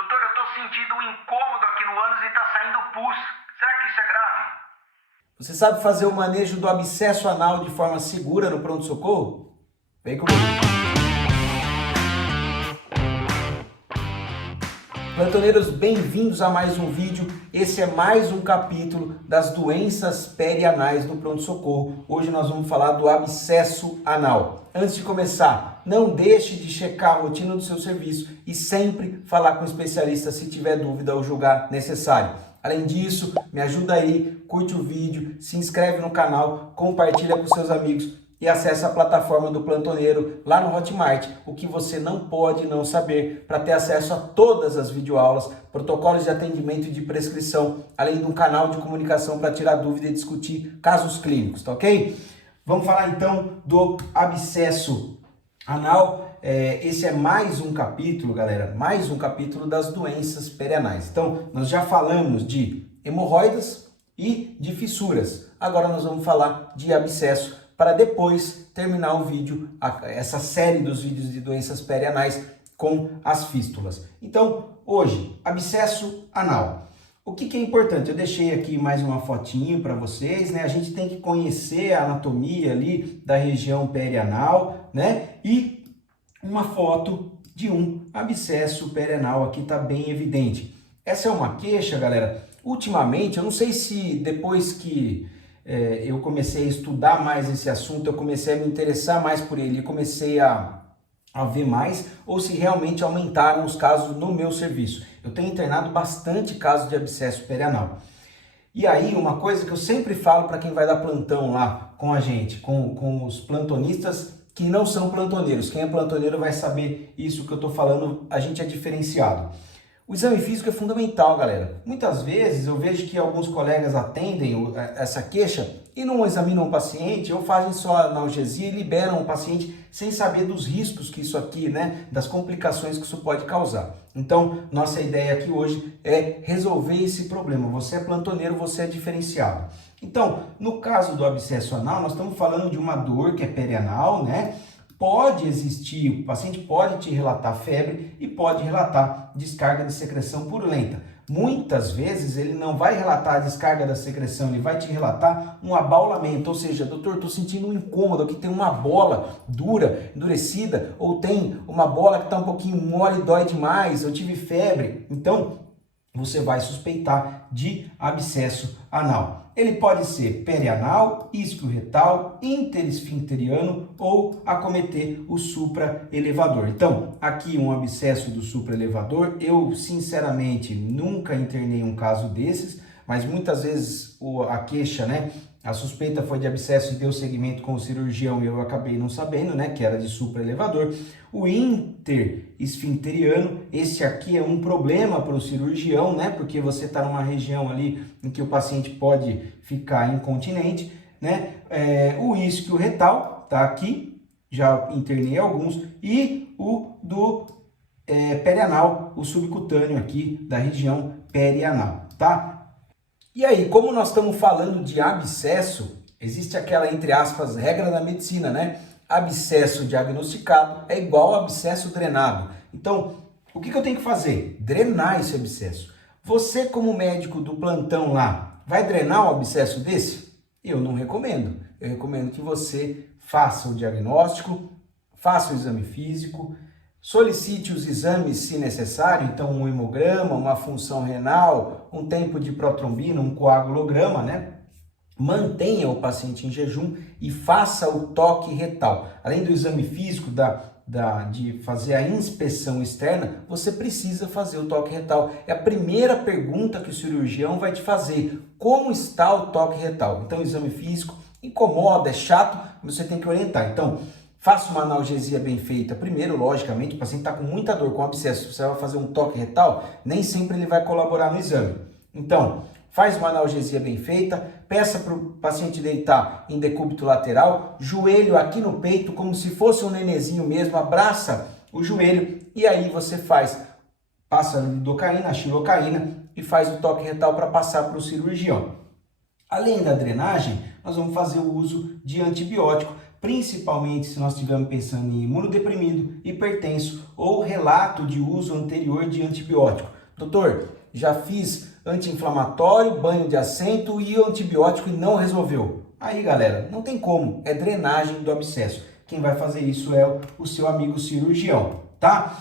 Doutor, eu tô sentindo um incômodo aqui no ânus e tá saindo pus. Será que isso é grave? Você sabe fazer o manejo do abscesso anal de forma segura no pronto-socorro? Vem comigo. Plantoneiros, bem-vindos a mais um vídeo. Esse é mais um capítulo das doenças perianais no pronto-socorro. Hoje nós vamos falar do abscesso anal. Antes de começar, não deixe de checar a rotina do seu serviço e sempre falar com o especialista se tiver dúvida ou julgar necessário. Além disso, me ajuda aí, curte o vídeo, se inscreve no canal, compartilha com seus amigos e acesse a plataforma do Plantoneiro lá no Hotmart, o que você não pode não saber para ter acesso a todas as videoaulas, protocolos de atendimento e de prescrição, além de um canal de comunicação para tirar dúvida e discutir casos clínicos, tá ok? Vamos falar então do abscesso anal. Esse é mais um capítulo, galera, mais um capítulo das doenças perianais. Então, nós já falamos de hemorroidas e de fissuras. Agora nós vamos falar de abscesso, para depois terminar o vídeo, essa série dos vídeos de doenças perianais com as fístulas. Então, hoje, abscesso anal. O que é importante? Eu deixei aqui mais uma fotinho para vocês, né? A gente tem que conhecer a anatomia ali da região perianal, né? E uma foto de um abscesso perianal aqui tá bem evidente. Essa é uma queixa, galera. Ultimamente, eu não sei se depois que eu comecei a estudar mais esse assunto, eu comecei a me interessar mais por ele, comecei a ver mais, ou se realmente aumentaram os casos no meu serviço. Eu tenho internado bastante casos de abscesso perianal. E aí, uma coisa que eu sempre falo para quem vai dar plantão lá com a gente, com os plantonistas que não são plantoneiros. Quem é plantoneiro vai saber isso que eu estou falando, a gente é diferenciado. O exame físico é fundamental, galera. Muitas vezes eu vejo que alguns colegas atendem essa queixa e não examinam o paciente, ou fazem só analgesia e liberam o paciente sem saber dos riscos que isso aqui, né, das complicações que isso pode causar. Então, nossa ideia aqui hoje é resolver esse problema. Você é plantoneiro, você é diferenciado. Então, no caso do abscesso anal, nós estamos falando de uma dor que é perianal, né? Pode existir, o paciente pode te relatar febre e pode relatar descarga de secreção purulenta. Muitas vezes ele não vai relatar a descarga da secreção, ele vai te relatar um abaulamento, ou seja, doutor, estou sentindo um incômodo, aqui tem uma bola dura, endurecida, ou tem uma bola que está um pouquinho mole e dói demais, eu tive febre. Então, você vai suspeitar de abscesso anal. Ele pode ser perianal, isquioretal, interesfincteriano ou acometer o supraelevador. Então, aqui um abscesso do supraelevador. Eu, sinceramente, nunca internei um caso desses, mas muitas vezes a queixa, né? A suspeita foi de abscesso e deu seguimento com o cirurgião e eu acabei não sabendo, né, que era de supraelevador. O interesfincteriano, esse aqui é um problema para o cirurgião, né, porque você está numa região ali em que o paciente pode ficar incontinente, né. O isquioretal tá aqui, já internei alguns, e o do perianal, o subcutâneo aqui da região perianal, tá? E aí, como nós estamos falando de abscesso, existe aquela, entre aspas, regra da medicina, né? Abscesso diagnosticado é igual a abscesso drenado. Então, o que eu tenho que fazer? Drenar esse abscesso. Você, como médico do plantão lá, vai drenar um abscesso desse? Eu não recomendo. Eu recomendo que você faça o diagnóstico, faça o exame físico, solicite os exames se necessário, então um hemograma, uma função renal, um tempo de protrombina, um coagulograma, né? Mantenha o paciente em jejum e faça o toque retal. Além do exame físico, de fazer a inspeção externa, você precisa fazer o toque retal. É a primeira pergunta que o cirurgião vai te fazer. Como está o toque retal? Então, o exame físico incomoda, é chato, você tem que orientar. Então, faça uma analgesia bem feita. Primeiro, logicamente, o paciente está com muita dor, com abscesso. Você vai fazer um toque retal, nem sempre ele vai colaborar no exame. Então, faz uma analgesia bem feita, peça para o paciente deitar em decúbito lateral, joelho aqui no peito, como se fosse um nenezinho mesmo, abraça o joelho e aí você passa a lidocaína, a xilocaína e faz o toque retal para passar para o cirurgião. Além da drenagem, nós vamos fazer o uso de antibiótico principalmente se nós estivermos pensando em imunodeprimido, hipertenso ou relato de uso anterior de antibiótico. Doutor, já fiz anti-inflamatório, banho de assento e antibiótico e não resolveu. Aí, galera, não tem como, é drenagem do abscesso. Quem vai fazer isso é o seu amigo cirurgião, tá?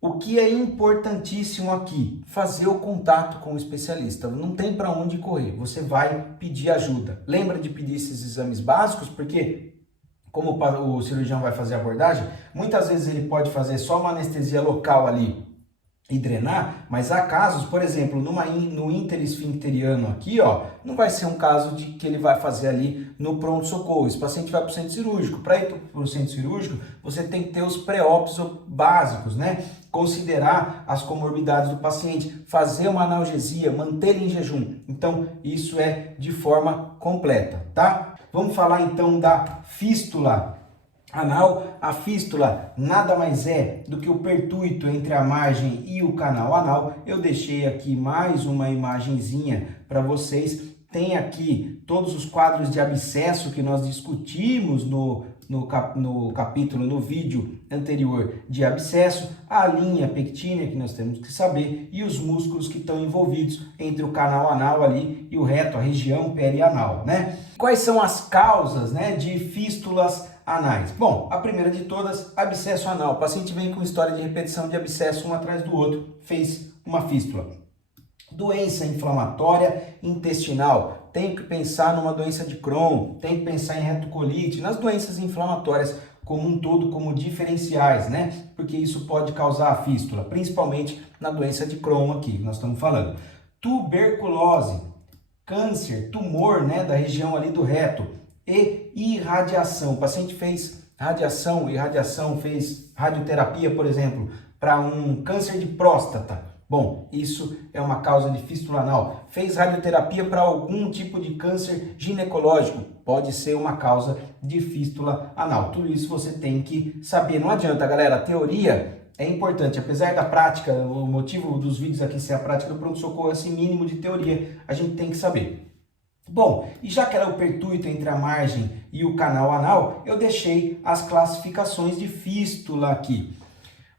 O que é importantíssimo aqui, fazer o contato com o especialista. Não tem para onde correr, você vai pedir ajuda. Lembra de pedir esses exames básicos, porque como o cirurgião vai fazer a abordagem, muitas vezes ele pode fazer só uma anestesia local ali e drenar, mas há casos, por exemplo, no interesfincteriano aqui, ó, não vai ser um caso de que ele vai fazer ali no pronto-socorro. Esse paciente vai para o centro cirúrgico. Para ir para o centro cirúrgico, você tem que ter os pré-ops básicos, né? Considerar as comorbidades do paciente, fazer uma analgesia, manter ele em jejum. Então, isso é de forma completa, tá? Vamos falar então da fístula anal. A fístula nada mais é do que o pertuito entre a margem e o canal anal. Eu deixei aqui mais uma imagenzinha para vocês. Tem aqui todos os quadros de abscesso que nós discutimos no capítulo, no vídeo anterior de abscesso, a linha pectínea que nós temos que saber e os músculos que estão envolvidos entre o canal anal ali e o reto, a região perianal, né? Quais são as causas, né, de fístulas anais? Bom, a primeira de todas, abscesso anal. O paciente vem com história de repetição de abscesso um atrás do outro, fez uma fístula. Doença inflamatória intestinal, tem que pensar numa doença de Crohn, tem que pensar em retocolite, nas doenças inflamatórias como um todo, como diferenciais, né? Porque isso pode causar a fístula, principalmente na doença de Crohn aqui, nós estamos falando. Tuberculose, câncer, tumor, né, da região ali do reto e irradiação. O paciente fez radiação, fez radioterapia, por exemplo, para um câncer de próstata. Bom, isso é uma causa de fístula anal. Fez radioterapia para algum tipo de câncer ginecológico, pode ser uma causa de fístula anal. Tudo isso você tem que saber. Não adianta, galera, a teoria é importante. Apesar da prática, o motivo dos vídeos aqui ser a prática do pronto-socorro, esse mínimo de teoria, a gente tem que saber. Bom, e já que era o pertuito entre a margem e o canal anal, eu deixei as classificações de fístula aqui.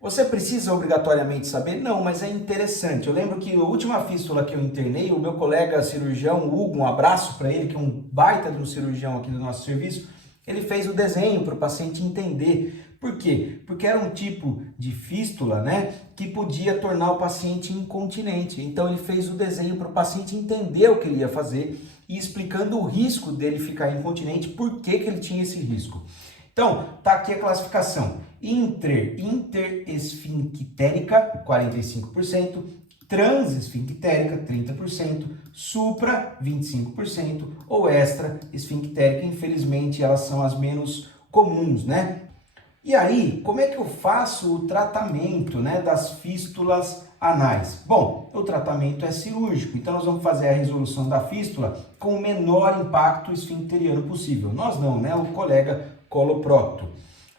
Você precisa obrigatoriamente saber? Não, mas é interessante. Eu lembro que a última fístula que eu internei, o meu colega cirurgião, Hugo, um abraço para ele, que é um baita de um cirurgião aqui do nosso serviço, ele fez o desenho para o paciente entender. Por quê? Porque era um tipo de fístula, né, que podia tornar o paciente incontinente. Então ele fez o desenho para o paciente entender o que ele ia fazer e explicando o risco dele ficar incontinente, por que ele tinha esse risco. Então, tá aqui a classificação. Interesfinctérica, 45%, transesfinctérica, 30%, supra, 25%, ou extraesfinctérica, infelizmente elas são as menos comuns, né? E aí, como é que eu faço o tratamento, né, das fístulas anais? Bom, o tratamento é cirúrgico, então nós vamos fazer a resolução da fístula com o menor impacto esfincteriano possível. Nós não, né? O colega coloprocto.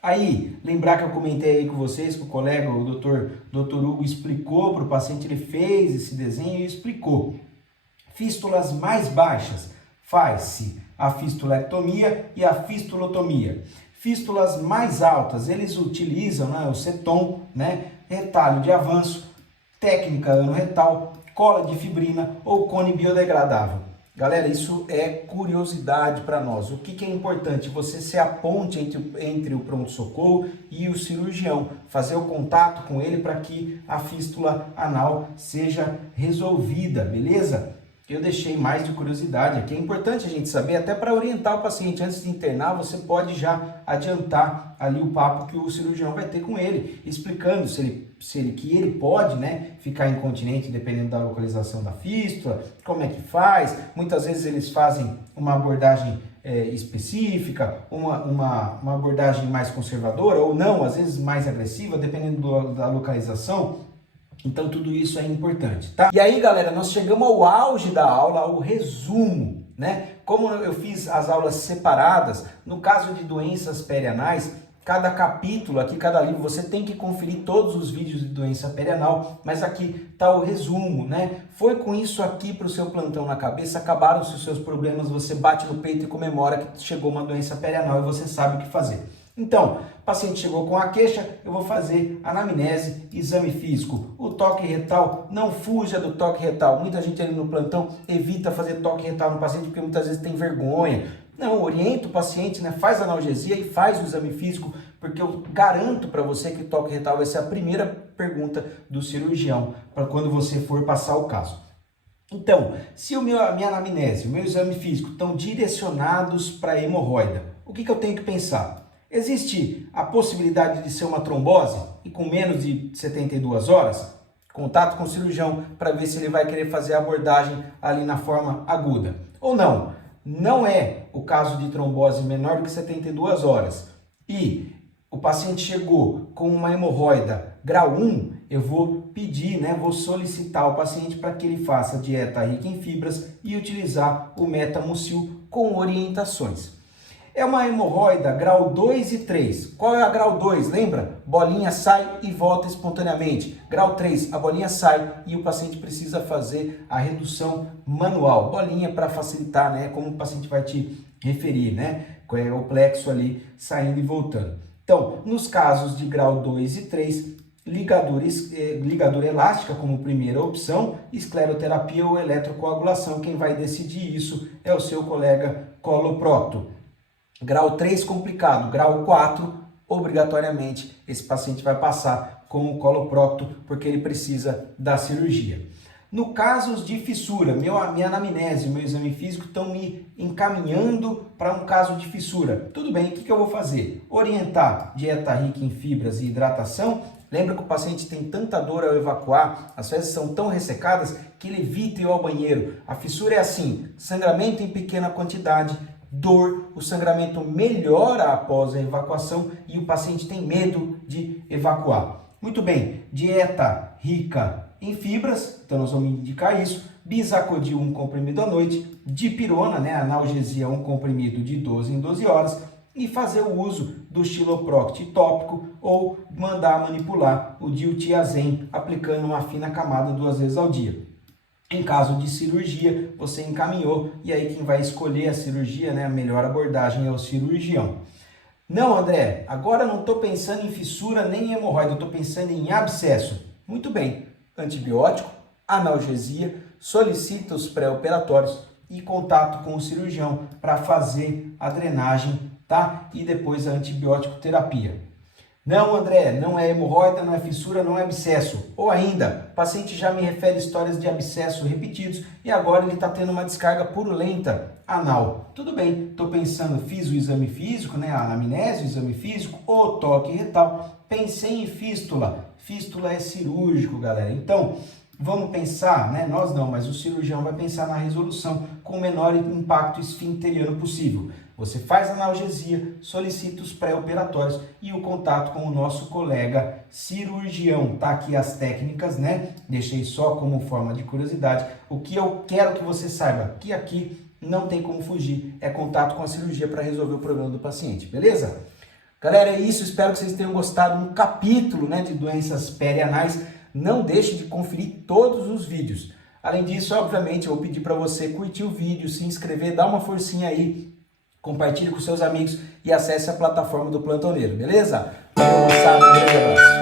Aí, lembrar que eu comentei aí com vocês que o colega, o Dr. Hugo, explicou para o paciente, ele fez esse desenho e explicou. Fístulas mais baixas, faz-se a fistulectomia e a fistulotomia. Fístulas mais altas, eles utilizam, né, o ceton, né, retalho de avanço, técnica anorretal, cola de fibrina ou cone biodegradável. Galera, isso é curiosidade para nós. O que é importante? Você ser a ponte entre o pronto-socorro e o cirurgião. Fazer o contato com ele para que a fístula anal seja resolvida, beleza? Eu deixei mais de curiosidade aqui. É importante a gente saber, até para orientar o paciente. Antes de internar, você pode já adiantar ali o papo que o cirurgião vai ter com ele, explicando que ele pode, né, ficar incontinente dependendo da localização da fístula, como é que faz. Muitas vezes eles fazem uma abordagem específica, uma abordagem mais conservadora ou não, às vezes mais agressiva, dependendo da localização. Então tudo isso é importante, tá? E aí, galera, nós chegamos ao auge da aula, ao resumo, né? Como eu fiz as aulas separadas, no caso de doenças perianais, cada capítulo aqui, cada livro, você tem que conferir todos os vídeos de doença perianal, mas aqui está o resumo, né? Foi com isso aqui para o seu plantão na cabeça, acabaram-se os seus problemas, você bate no peito e comemora que chegou uma doença perianal e você sabe o que fazer. Então, o paciente chegou com a queixa, eu vou fazer anamnese, exame físico. O toque retal, não fuja do toque retal. Muita gente ali no plantão evita fazer toque retal no paciente porque muitas vezes tem vergonha. Não, orienta o paciente, né? Faz analgesia e faz o exame físico, porque eu garanto para você que toque retal vai ser a primeira pergunta do cirurgião para quando você for passar o caso. Então, se a minha anamnese, o meu exame físico estão direcionados para hemorroida, o que eu tenho que pensar? Existe a possibilidade de ser uma trombose e com menos de 72 horas? Contato com o cirurgião para ver se ele vai querer fazer a abordagem ali na forma aguda. Ou não, não é o caso de trombose menor do que 72 horas e o paciente chegou com uma hemorroida grau 1, eu vou pedir, né, vou solicitar ao paciente para que ele faça dieta rica em fibras e utilizar o Metamucil com orientações. É uma hemorroida grau 2 e 3. Qual é a grau 2? Lembra? Bolinha sai e volta espontaneamente. Grau 3, a bolinha sai e o paciente precisa fazer a redução manual. Bolinha para facilitar, né? Como o paciente vai te referir, né? É o plexo ali saindo e voltando. Então, nos casos de grau 2 e 3, ligadura elástica como primeira opção, escleroterapia ou eletrocoagulação. Quem vai decidir isso é o seu colega coloprocto. Grau 3 complicado, grau 4 obrigatoriamente esse paciente vai passar com o coloprocto porque ele precisa da cirurgia. No caso de fissura, minha anamnese, meu exame físico estão me encaminhando para um caso de fissura. Tudo bem, o que eu vou fazer? Orientar dieta rica em fibras e hidratação. Lembra que o paciente tem tanta dor ao evacuar, as fezes são tão ressecadas que ele evita ir ao banheiro. A fissura é assim, sangramento em pequena quantidade, dor, o sangramento melhora após a evacuação e o paciente tem medo de evacuar. Muito bem, dieta rica em fibras, então nós vamos indicar isso, Bisacodyl 1 comprimido à noite, dipirona, né, analgesia 1 comprimido de 12 em 12 horas e fazer o uso do Chiloproct tópico ou mandar manipular o diltiazem aplicando uma fina camada 2 vezes ao dia. Em caso de cirurgia, você encaminhou e aí quem vai escolher a cirurgia, né, a melhor abordagem é o cirurgião. Não, André, agora não estou pensando em fissura nem em hemorroida, eu estou pensando em abscesso. Muito bem, antibiótico, analgesia, solicita os pré-operatórios e contato com o cirurgião para fazer a drenagem, tá? E depois a antibiótico terapia. Não, André, não é hemorroida, não é fissura, não é abscesso. Ou ainda, o paciente já me refere histórias de abscesso repetidos e agora ele está tendo uma descarga purulenta anal. Tudo bem, estou pensando, fiz o exame físico, né, a anamnese, o exame físico, o toque retal, pensei em fístula. Fístula é cirúrgico, galera. Então, vamos pensar, né, nós não, mas o cirurgião vai pensar na resolução com o menor impacto esfincteriano possível. Você faz analgesia, solicita os pré-operatórios e o contato com o nosso colega cirurgião. Tá aqui as técnicas, né? Deixei só como forma de curiosidade. O que eu quero que você saiba, que aqui não tem como fugir, é contato com a cirurgia para resolver o problema do paciente, beleza? Galera, é isso. Espero que vocês tenham gostado do capítulo, né, de doenças perianais. Não deixe de conferir todos os vídeos. Além disso, obviamente, eu vou pedir para você curtir o vídeo, se inscrever, dar uma forcinha aí, compartilhe com seus amigos e acesse a plataforma do Plantoneiro, beleza? Valeu, moçada, um grande abraço.